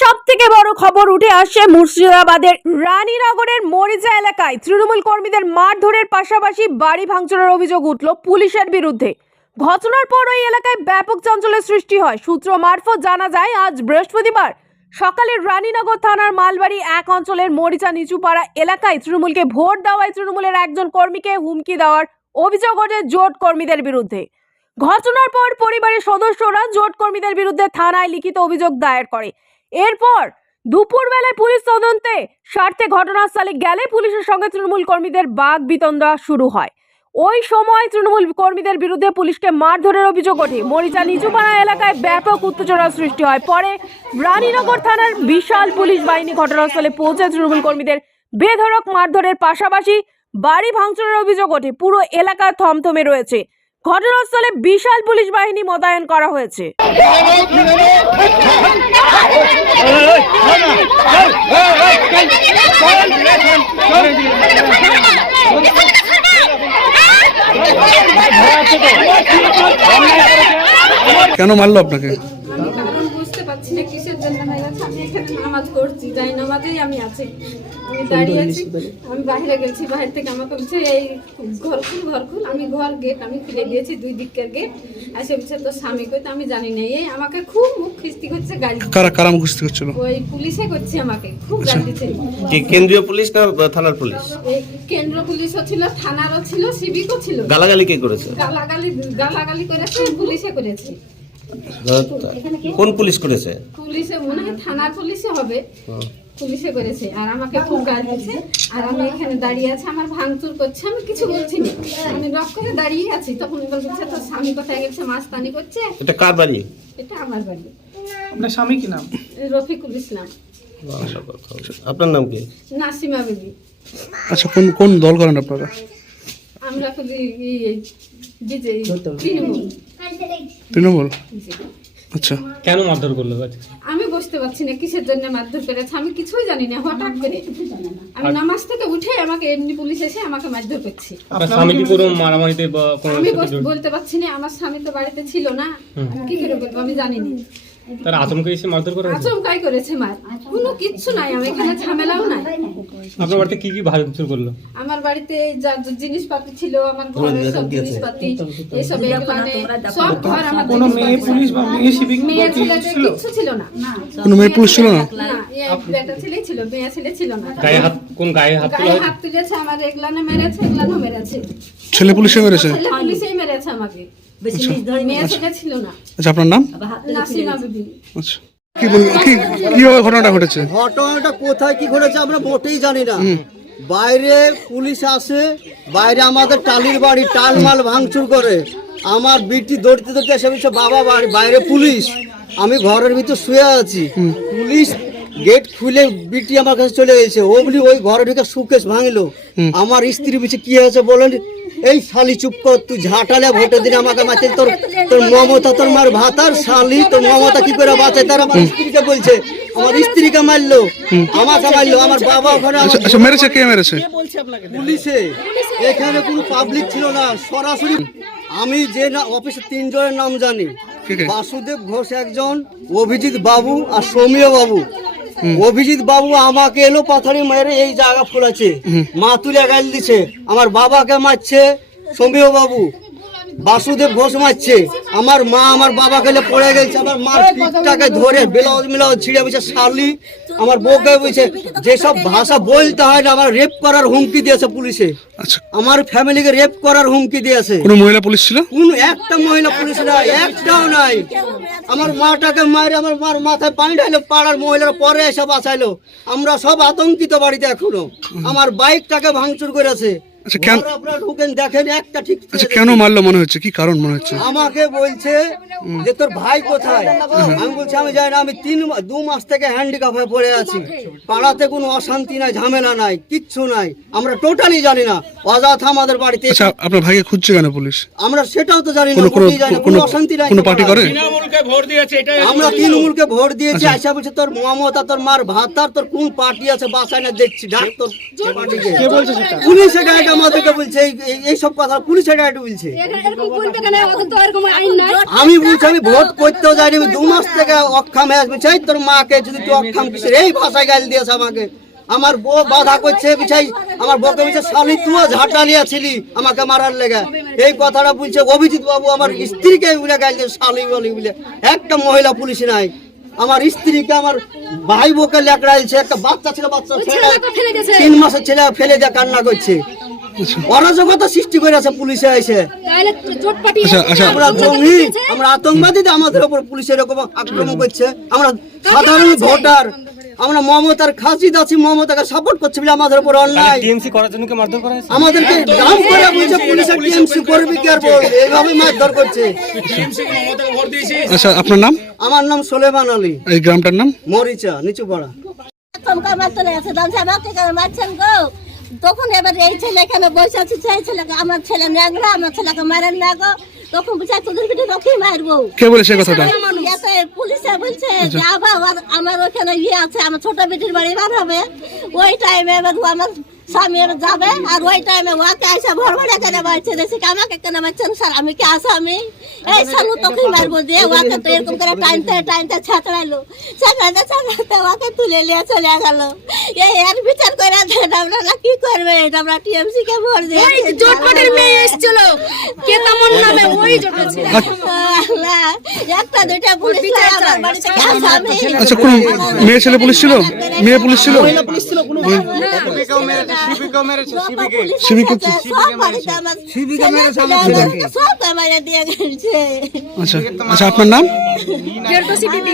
সব থেকে বড় খবর উঠে আসছে মুর্শিদাবাদের রানীনগরের মরিজা এলাকায়। তৃণমূল কর্মীদের মারধরের পাশাপাশি বাড়ি ভাঙচুরের অভিযোগ উঠল পুলিশের বিরুদ্ধে। ঘটনার পর ওই এলাকায় ব্যাপক চাঞ্চল্যের সৃষ্টি হয়। সূত্র মারফত জানা যায়, আজ বৃহস্পতিবার সকালে রানীনগর থানার মালবাড়ি এক অঞ্চলের মরিচা নিচুপাড়া এলাকায় তৃণমূলকে ভোট দেওয়ায় তৃণমূলের একজন কর্মীকে হুমকি দেওয়ার অভিযোগ ওঠে জোট কর্মীদের বিরুদ্ধে। ঘটনার পর পরিবারের সদস্যরা জোট কর্মীদের বিরুদ্ধে থানায় লিখিত অভিযোগ দায়ের করে। এরপর দুপুরবেলায় পুলিশ তদন্তে স্বার্থে ঘটনাস্থলে গেলে পুলিশের সঙ্গে তৃণমূল কর্মীদের বাঘ বিতণ্ডা শুরু হয়। ওই সময় তৃণমূল কর্মীদের বিরুদ্ধে পুলিশকে মারধরের অভিযোগ ওঠে। মরিচা নিচুপাড়া এলাকায় ব্যাপক উত্তেজনার সৃষ্টি হয়। পরে রানীনগর থানার বিশাল পুলিশ বাহিনী ঘটনাস্থলে পৌঁছে তৃণমূল কর্মীদের বেধড়ক মারধরের পাশাপাশি বাড়ি ভাঙচুরের অভিযোগ ওঠে। পুরো এলাকা থমথমে রয়েছে। ঘটনাস্থলে বিশাল পুলিশ বাহিনী মোতায়েন করা হয়েছে। কেন মারলো আপনাকে? পারছি না কিসের জন্য মেরেছে আমি এখানে নামাজ পড়ছি যাই নামাজেই আমি আছি। আমি দাঁড়িয়ে আছি। আমি বাইরে গেছি বাইরে থেকে আমাকে বলছে এই ঘর খুল ঘর খুল। আমি ঘর গেট আমি খুলে দিয়েছি দুই দিকের গেট এসে বলছে তোর স্বামী কই? তো আমি জানি না। এই আমাকে খুব মুখ খিস্তি করছে গাড়ি কারা কারা মুখস্থ করছিল? ওই পুলিশে করছে আমাকে খুব গাড়ি দিচ্ছে। কি কেন্দ্রীয় পুলিশ না থানার পুলিশ? কেন্দ্র পুলিশও ছিল থানারও ছিল সিভিকও ছিল। গালাগালি কে করেছে? গালাগালি গালাগালি করেছে পুলিশে করেছে। কোন পুলিশ করেছে? পুলিশে মনে হয় থানার পুলিশে হবে। পুলিশে করেছে। আর আমাকে খুব গাল দিচ্ছে আর আমি এখানে দাঁড়িয়ে আছি আমার ভাঙচুর করছে আমি কিছু বলছি না। আমি রক করে দাঁড়িয়ে আছি। তখন বলছে তোর স্বামী কোথায় গেছে মাস্তানি করছে? এটা কার বাড়ি? এটা আমার বাড়ি। আপনার স্বামী কি নাম? রফিকুল ইসলাম। আপনার নাম কি? নাসিমা বিবি আচ্ছা কোন কোন দল করেন আপনারা? আমরা খুবই বিজে তৃণমূল। তৃণমূল? আচ্ছা। কেন মারধর করল আমি বুঝতে পারছি না কিসের জন্য মারধর করেছে? আমি কিছুই জানি না হঠাৎ করে। আমি নামাজ থেকে উঠে আমাকে এমনি পুলিশ এসে আমাকে মারধর করছে। স্বামী কি কোনো মারামারিতে বা কোনো আমি? বলতে পারছি না আমার স্বামী তো বাড়িতে ছিল না। কি করে বলব আমি জানি না তারা আচমকা এসে মারধর করা আচমকাই করেছে মার। কোনো কিচ্ছু নাই আমি এখানে ঝামেলাও নাই। আপনার বাড়িতে কি কি ভাঙচুর করল? আমার বাড়িতে এই যা জিনিসপাতি ছিল আমার ঘরের সব জিনিসপাতি এগুলানে সব ঘর আমার কোনো মেয়ে পুলিশ বা মেয়ে সিভিক মেয়ে ছিল কিচ্ছু ছিল না। কোনো মেয়ে পুলিশ ছিল না? বেটা ছেলেই ছিল মেয়ে ছেলে ছিল না। গায়ে হাত কোন গায়ে হাত তোলা গায়ে হাত তুলেছে আমার এগুলানে মেরেছে এগুলানো মেরেছে। ছেলে পুলিশে মেরেছে? ছেলে পুলিশেই মেরেছে আমাকে। আচ্ছা। আপনার নাম? আচ্ছা। কি কি কীভাবে ঘটনাটা ঘটেছে? ঘটনাটা কোথায় কি ঘটেছে আমরা মোটেই জানি না। বাইরে পুলিশ আসে বাইরে আমাদের টালির বাড়ি টালমাল ভাঙচুর করে। আমার বিটি দৌড়তে দৌড়তে এসে বলছে বাবা বাড়ি বাইরে পুলিশ। আমি ঘরের ভিতর শুয়ে আছি। পুলিশ গেট খুলে বিটি আমার কাছে চলে গেছে। ও বলি ওই ঘরে ঢুকে সুকেশ ভাঙলো। আমার স্ত্রী বলছে কি হয়েছে বলেন? এই শালি চুপ কর তুই ঝাঁটালে ভোটের দিন আমাকে মারছে তোর তোর মমতা তোর মার ভাতার শালি তোর মমতা কি করে বাঁচে? তার আমার স্ত্রীকে বলছে আমার স্ত্রীকে মারলো আমাকে মারলো আমার বাবা ওখানে আচ্ছা আচ্ছা মেরেছে কে মেরেছে? পুলিশে। এখানে কোনো পাবলিক ছিল না সরাসরি আমি যে না অফিসে তিনজনের নাম জানি। কে কে? বাসুদেব ঘোষ একজন অভিজিৎ বাবু আর সৌমিয় বাবু। অভিজিৎ বাবু আমাকে এলো পাথরে মেরে এই জায়গা ফুলাছে। মা তুলে গাল দিছে। আমার বাবাকে মারছে সমীহ বাবু। বাসুদেব ঘোষ মারছে। আমার মা আমার বাবা গেলে পড়ে গেছে। আমার মার পিঠটাকে ধরে ব্লাউজ মিলাউজ ছিঁড়ে বলছে শালি। আমার বউকে বলছে যেসব ভাষা বলতে হয় না আমার রেপ করার হুমকি দিয়েছে পুলিশে। আচ্ছা। আমার ফ্যামিলিকে রেপ করার হুমকি দিয়েছে। কোনো মহিলা পুলিশ ছিল? কোন একটা মহিলা পুলিশ না একটাও নাই। আমার মাটাকে মারে আমার মার মাথায় পানি ঢাইলো পাড়ার মহিলার পরে এসে বাঁচাইলো। আমরা সব আতঙ্কিত বাড়িতে এখনও। আমার বাইকটাকে ভাঙচুর করেছে। আচ্ছা, কেন- ঘরে আপনারা ঢুকেন দেখেন একটা ঠিক আচ্ছা কেন মারলো মনে হচ্ছে? কি কারণ মনে হচ্ছে? আমাকে বলছে যে তোর ভাই কোথায়? আমি বলছি আমি যাই না আমি তিন দু মাস থেকে হ্যান্ডিক্যাপ হয়ে পড়ে আছি। পাড়াতে কোনো অশান্তি নাই ঝামেলা নাই কিচ্ছু নাই। আমরা টোটালি জানি না। অযথা আমাদের বাড়িতে আচ্ছা আপনার ভাইকে খুঁজছে কেন পুলিশ? আমরা সেটাও তো জানি না কোনো অশান্তি নাই কোনো পার্টি করে? আমরা তৃণমূলকে ভোট দিয়েছি আচ্ছা। আশা বলছে তোর মমতা তোর মার ভাতার তোর কোন পার্টি আছে বাসায় না দেখছি ডাক তোর পুলিশ এটা আমাদেরকে বলছে এই- সব কথা পুলিশ এটা বলছে। আমি বলছি আমি ভোট করতেও যাইনি আমি দু মাস থেকে অক্ষম হয়ে আসবি। চাই তোর মাকে যদি তুই অক্ষম কিসের এই ভাষায় গাল দিয়েছে আমাকে। আমার বউ বাধা করছে বিছাই আমার বউকে বলছে শালি তুইও ঝাঁটা নিয়েছিলি আমাকে মারার লেগে। এই কথাটা বলছে অভিজিৎ বাবু আমার স্ত্রীকে বলে দিয়ে শালি বলি বলে। একটা মহিলা পুলিশ নাই। আমার স্ত্রীকে আমার ভাই বউকে লেকড়াইছে একটা বাচ্চা ছিল বাচ্চা ছেলে। তিন মাসের ছেলে ফেলে দিয়ে কান্না করছে। অরাজকতা সৃষ্টি করে আছে পুলিশে এসে। আচ্ছা আচ্ছা। আমরা জঙ্গি আমরা আতঙ্কবাদীতে আমাদের উপর পুলিশ এরকম আক্রমণ করছে। আমরা সাধারণ ভোটার আমরা মমতার খাসি দাসি মমতাকে সাপোর্ট করছি বলে আমাদের উপর অন্যায়। টিএমসি করার জন্য কি মারধর করা হয়েছে? আমাদেরকে দাম করে বলছে পুলিশে টিএমসি করবি কি আর বলবে? এইভাবে মারধর করছে। আচ্ছা আপনার নাম? আমার নাম সোলেমান আলী। এই গ্রামটার নাম? মরিচা নিচু পাড়া মারতে আমাকে কেন মারছেন গো তখন এবার এই ছেলে এখানে বসে আছে? সেই ছেলেকে আমার ছেলে ন্যাংরা আমার ছেলেকে মারেন না গো তখন বুঝাই তোদের পিঠে রকি মারবো কে বলেছে সেই কথাটা? পুলিশে বলছে যে আবার আমার- ওখানে ইয়ে আছে আমার ছোট বেটির বাড়ি বার হবে। ওই টাইমে এবার আমার স্বামী যাবে আর ওই টাইমে ওকে এসে ভর ভরে করে মারছে দেশে আমাকে কেন মারছেন স্যার আমি কি আসামি এই সালু তোকে মারবো দিয়ে ওকে তো এরকম করে টাইনতে টাইনতে ওকে তুলে নিয়ে চলে গেল। এই এর বিচার করে দেন আপনারা কি করবে? এটা আমরা টিএমসি কে ভোট দিয়ে জোট পাটির মেয়ে এসেছিল। কে তেমন নামে ওই একটা দুইটা পুলিশ আমার বাড়ি আসামি আচ্ছা কোন মেয়ে ছেলে পুলিশ ছিল? মেয়ে পুলিশ ছিল। শিবিকে সব বাড়িতে আমার ছেলে সব মেরে দিয়ে গেছে। আচ্ছা আচ্ছা আপনার নাম? সিবিবি